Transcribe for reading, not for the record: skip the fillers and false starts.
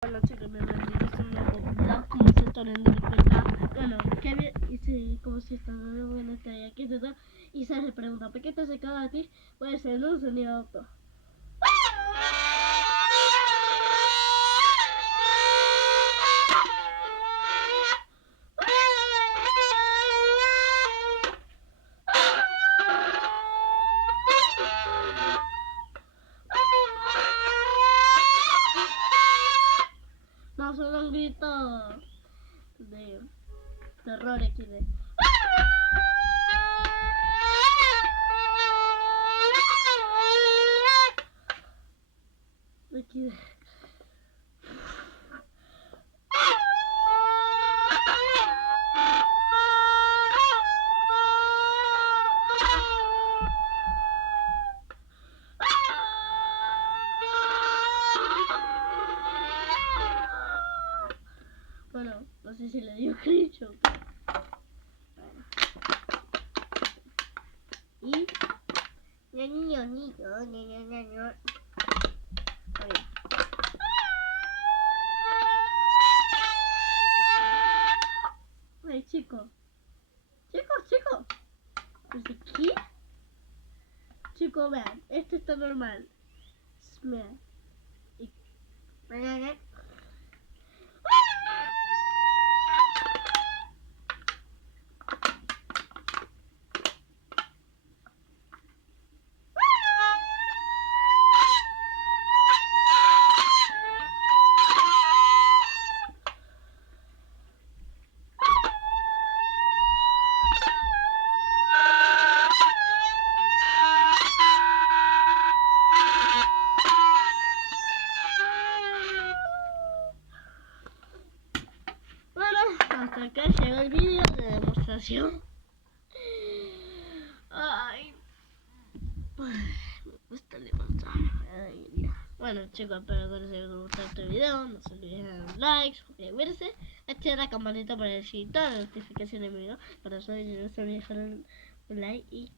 Hola chicos, bienvenidos a un nuevo vlog. Como se estarán dando cuenta, bueno, Kevin dice como si están en este aquí y se le pregunta ¿por qué te has secado a ti? Puede ser un sonido auto. No, solo un grito de terror aquí de... Aquí de... Bueno, no sé si le dio cringe. Bueno. Y... Ay, chicos, ¿desde aquí? Chicos, vean, esto está normal. Vean. Y... Hasta acá llegó el vídeo de demostración. Ay, me gusta levantar. Ay, ya. Bueno chicos, espero que les haya gustado este video. No se olviden de dar like, suscribirse, activar la campanita para recibir todas las notificaciones de mi video. Para eso no se olviden dejar un like y...